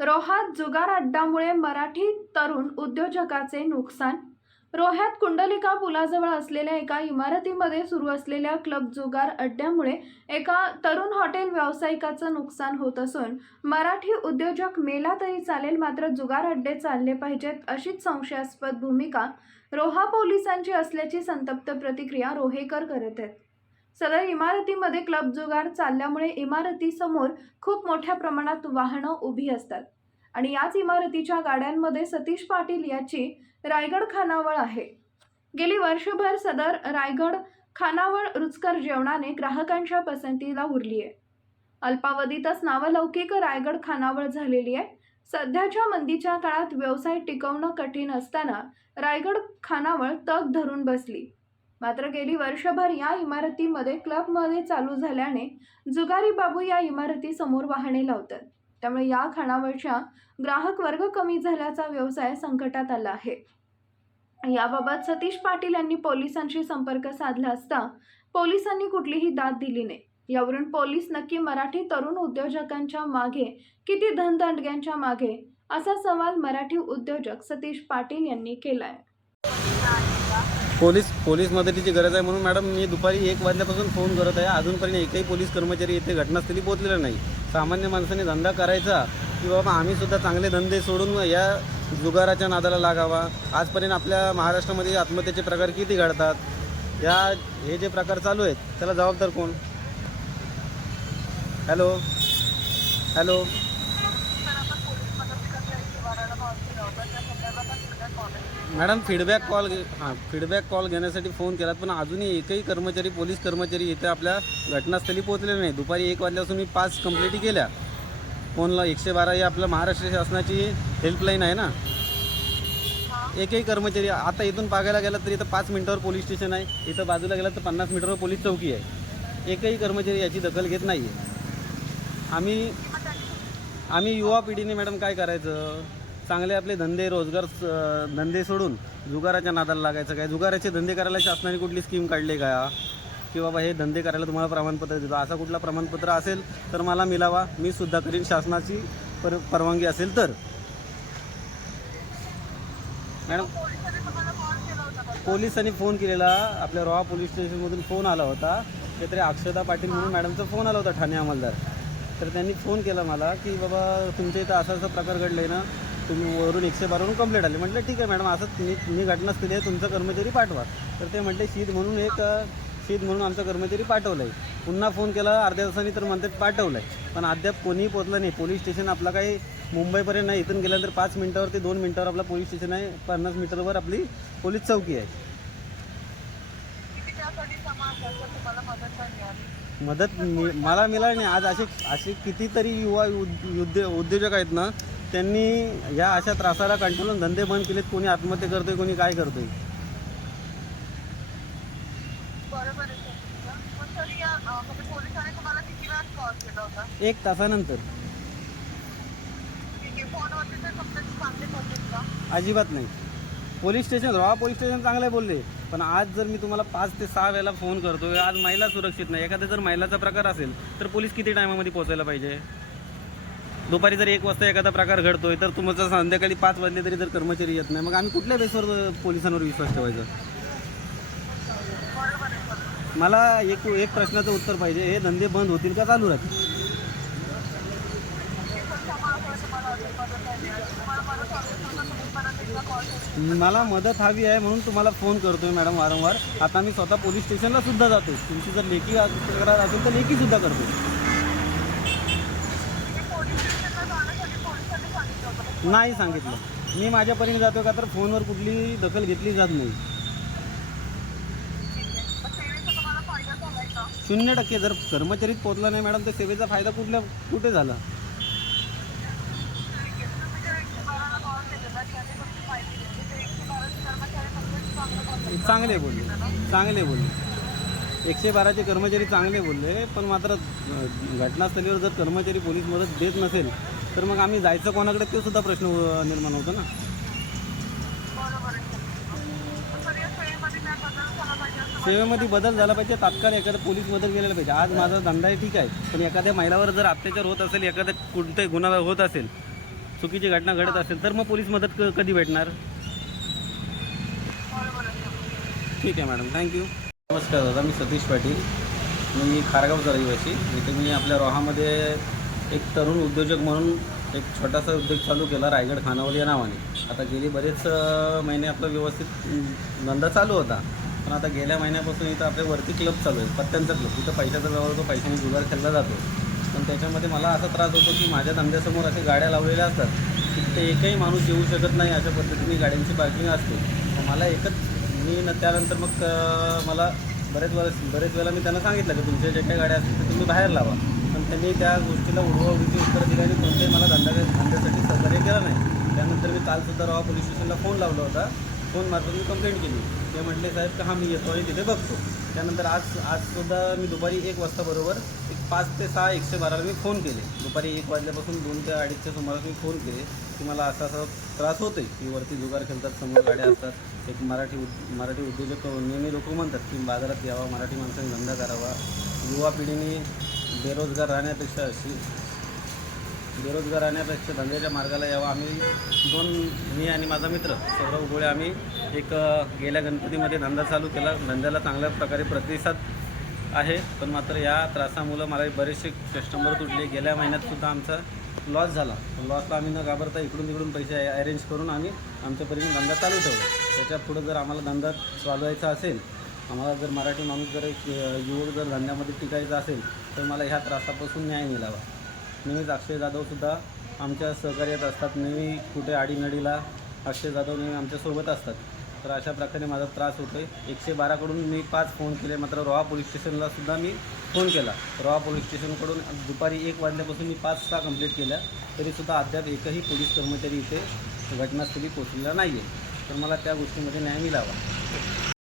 रोहात जुगार अड्डामुळे मराठी तरुण उद्योजकाचे नुकसान? रोह्यात कुंडलिका पुलाजवळ असलेल्या एका इमारतीमध्ये सुरू असलेल्या क्लब जुगार अड्ड्यामुळे एका तरुण हॉटेल व्यावसायिकाचं नुकसान होत असून मराठी उद्योजक मेला तरी चालेल मात्र जुगार अड्डे चालले पाहिजेत अशीच संशयास्पद भूमिका रोहा पोलिसांची असल्याची संतप्त प्रतिक्रिया रोहेकर करत आहेत. सदर इमारतीमध्ये क्लब जुगार चालल्यामुळे इमारतीसमोर खूप मोठ्या प्रमाणात वाहनं उभी असतात. आणि याच इमारतीच्या गाड्यांमध्ये सतीश पाटील याची रायगड खानावळ आहे. गेली वर्षभर सदर रायगड खानावळ रुचकर जेवणाने ग्राहकांच्या पसंतीला उरली आहे अल्पावधीतच नावलौकिक रायगड खानावळ झालेली आहे. सध्याच्या मंदीच्या काळात व्यवसाय टिकवणं कठीण असताना रायगड खानावळ तग धरून बसली. मात्र गेली वर्षभर या इमारतीमध्ये क्लबमध्ये चालू झाल्याने जुगारी बाबू या इमारतीसमोर वाहने लावतात. त्यामुळे या खाणावरच्या ग्राहक वर्ग कमी झाल्याचा व्यवसाय संकटात आला आहे. याबाबत सतीश पाटील यांनी पोलिसांशी संपर्क साधला असता पोलिसांनी कुठलीही दाद दिली नाही. यावरून पोलीस नक्की मराठी तरुण उद्योजकांच्या मागे किती धनदंडग्यांच्या मागे असा सवाल मराठी उद्योजक सतीश पाटील यांनी केलाय. पोलीस पोलीस मदतीची गरज आहे म्हणून मॅडम मी दुपारी एक वाजल्यापासून फोन करत आहे. अजूनपर्यंत एकही पोलीस कर्मचारी इथे घटनास्थळी पोहोचलेला नाही. सामान्य माणसाने धंदा करायचा की बाबा आम्ही सुद्धा चांगले धंदे सोडून या जुगाराच्या नादाला लागावा. आजपर्यंत आपल्या महाराष्ट्रामध्ये आत्महत्येचे प्रकार किती घडतात? या हे जे प्रकार चालू आहेत त्याला जबाबदार कोण? Hello? Hello? Madam feedback call घे हां फीडबॅक कॉल घेण्यासाठी फोन केलात पण अजूनही एकही कर्मचारी पोलीस कर्मचारी इथे आपल्या घटनास्थळी पोहोचले नाही दुपारी एक वाजल्यापासून मी पाच कंप्लेंटी केल्या. फोनला एकशे बारा ही आपलं महाराष्ट्र शासनाची हेल्पलाईन आहे ना? एकही कर्मचारी आता इथून बघायला गेला तर इथं पाच मिनिटावर पोलीस स्टेशन आहे. इथं बाजूला गेला तर पन्नास मीटरवर पोलीस चौकी आहे. एकही कर्मचारी याची दखल घेत नाही आहे आम्ही आम्ही युवा पिढीने मॅडम काय करायचं? चांगले आपले धंदे रोजगार स- धंदे सोडून जुगाराच्या नादाला लागायचं काय? जुगाराचे धंदे करायला शासनाने कुठली स्कीम काढली का? की बाबा हे धंदे करायला तुम्हाला प्रमाणपत्र देतो. असा कुठला प्रमाणपत्र असेल तर मला मिलावा मी सुद्धा करीन. शासनाची पर परवानगी असेल तर. मॅडम पोलिसांनी फोन केलेला. आपल्या रोहा पोलीस स्टेशनमधून फोन आला होता. काहीतरी अक्षता पाटील म्हणून मॅडमचा फोन आला होता ठाणे अंमलदार. तर त्यांनी फोन केला मला की बाबा तुमच्या इथं असा असा प्रकार घडला आहे ना. तुम्ही वरून एकशे बारावरून कंप्लेंट आली. म्हटलं ठीक आहे मॅडम असंच मी मी घटनास्थळी आहे तुमचा कर्मचारी पाठवा. तर ते म्हटले शीत म्हणून एक शीत म्हणून आमचा कर्मचारी पाठवला आहे पुन्हा फोन केला अर्ध्या दिवसांनी तर म्हणतात पाठवलं आहे पण अद्याप कोणीही पोचलं नाही. पोलीस स्टेशन आपला काही मुंबईपर्यंत नाही इथून गेल्यानंतर पाच मिनटावर ते दोन मिनटावर आपला पोलीस स्टेशन आहे. पन्नास मीटरवर आपली पोलीस चौकी आहे. मदत मला मिळाली नाही. आज असे असे कितीतरी युवा उद्योजक आहेत ना त्यांनी या अशा त्रासाला कंट्रोलून धंदे बंद केलेत. कोणी आत्महत्या करतोय कोणी काय करतोय? म्हणजे एक तासानंतर. अजिबात नाही. Police station Roha police station चांगले बोलले. पण आज जर मी तुम्हाला पाच ते सहा वेळेला फोन करतोय आज महिला सुरक्षित नाही. एखादा जर महिलाचा प्रकार असेल तर पोलीस किती टायमामध्ये पोहोचायला पाहिजे? दुपारी जर एक वाजता एखादा प्रकार घडतोय तर तुमचा संध्याकाळी पाच वाजले तरी जर कर्मचारी येत नाही. मग आम्ही कुठल्या बेसवर पोलिसांवर विश्वास ठेवायचा? मला एक एक प्रश्नाचं उत्तर पाहिजे. हे धंदे बंद होतील का चालू राहतील? मला मदत हवी आहे म्हणून तुम्हाला फोन करतोय मॅडम वारंवार. आता मी स्वतः पोलीस स्टेशनला सुद्धा जातो तुमची जर लेखी तक्रार असेल तर लेखी सुद्धा करतो तुम्ही पोलीस स्टेशनला जाण्यासाठी पोलिसांनी सांगितलं होतं का? नाही सांगितलं. मी माझ्या परीने जातो का तर फोनवर कुठली दखल घेतली जात नाही. शून्य टक्के जर कर्मचारीत पोहोचला नाही मॅडम तर सेवेचा फायदा कुठल्या कुठे झाला? चांगले बोलले. चांगले बोलले. एकशे बाराचे कर्मचारी चांगले बोलले पण मात्र घटनास्थळीवर जर कर्मचारी पोलीस मदत देत नसेल तर मग आम्ही जायचं कोणाकडे ते सुद्धा प्रश्न निर्माण होतो ना. सेवेमध्ये बदल झाला पाहिजे तात्काळ एखादा पोलीस मदत गेलेला पाहिजे. आज माझा धंदा ठीक आहे पण एखाद्या महिलावर जर अत्याचार होत असेल एखादा कोणताही गुन्हा होत असेल चुकीची घटना घडत असेल तर मग पोलीस मदत क- कधी भेटणार? ठीक आहे मॅडम थँक्यू नमस्कार दादा मी सतीश पाटील. मी खारगावचा रहिवासी. इथे मी आपल्या रोहामध्ये एक तरुण उद्योजक म्हणून एक छोटासा उद्योग चालू केला रायगड खानावली या नावाने. आता गेली बरेच महिने आपला व्यवस्थित धंदा चालू होता. पण आता गेल्या महिन्यापासून इथं आपले वरती क्लब चालू आहे पत्त्यांचा क्लब. इथं पैशाचा व्यवहार होतो पैशाने जुगार खेळला जातो. पण त्याच्यामध्ये मला असा त्रास होतो की माझ्या धंद्यासमोर असे गाड्या लावलेल्या असतात तिथे एकही माणूस येऊ शकत नाही अशा पद्धतीने गाड्यांची पार्किंग असते. मला एकच मी न त्यानंतर मग मला बरेच वेळेस बरेच वेळेला मी त्यांना सांगितलं की तुमच्या ज्या काही गाड्या असतील ते तुम्ही बाहेर लावा. पण त्यांनी त्या गोष्टीला उडवाउडीची उत्तरं दिली आणि कोणत्याही मला धंदा धंद्यासाठी सहकार्य केलं नाही. त्यानंतर मी कालसुद्धा रावा पोलीस स्टेशनला फोन लावला होता. फोन मार्फत मी कंप्लेंट केली. ते म्हटले साहेब का हां मी येतो आणि तिथे बघतो? त्यानंतर आज आजसुद्धा मी दुपारी एक वाजता बरोबर एक पाच ते सहा एकशे बाराला मी फोन केले. दुपारी एक वाजल्यापासून दोन ते अडीचच्या सुमारास मी फोन केले की मला असा असा त्रास होतो की वरती जुगार खेळतात समोर गाड्या असतात. एक मराठी उद मराठी उद्योजक नेहमी लोक म्हणतात की बाजारात यावा मराठी माणसाने धंदा करावा. युवा पिढीने बेरोजगार राहण्यापेक्षा अशी बेरोजगार राहण्यापेक्षा धंद्याच्या मार्गाला यावं. आम्ही दोन मी आणि माझा मित्र सौरव गोळे आम्ही एक गेल्या गणपतीमध्ये धंदा चालू केला. धंद्याला चांगल्या प्रकारे प्रतिसाद आहे पण मात्र या त्रासामुळं मला बरेचसे कस्टमर तुटले. गेल्या महिन्यातसुद्धा आमचा लॉस झाला. लॉसला आम्ही न घाबरता इकडून तिकडून पैसे अरेंज करून आम्ही आमच्यापर्यंत धंदा चालू ठेवला. त्याच्या पुढं जर आम्हाला धंदा चालवायचा असेल आम्हाला जर मराठी माणूस जर एक युवक जर धंद्यामध्ये टिकायचा असेल तर मला ह्या त्रासापासून न्याय मिळावा. नेहमीच अक्षय जाधवसुद्धा आमच्या सहकार्यात असतात. नेहमी कुठे आडीनडीला अक्षय जाधव नेहमी आमच्यासोबत असतात. तर अशा प्रकारे माझा त्रास होतो आहे एकशे बाराकडून मी पाच फोन केले मात्र रोहा पोलीस स्टेशनला सुद्धा मी फोन केला. रोहा पोलीस स्टेशनकडून दुपारी एक वाजल्यापासून मी पाच सहा कंप्लीट केल्या. तरीसुद्धा अद्याप एकही पोलीस कर्मचारी इथे घटनास्थळी पोचलेला नाही आहे तर मला त्या गोष्टीमध्ये न्याय मिळावा.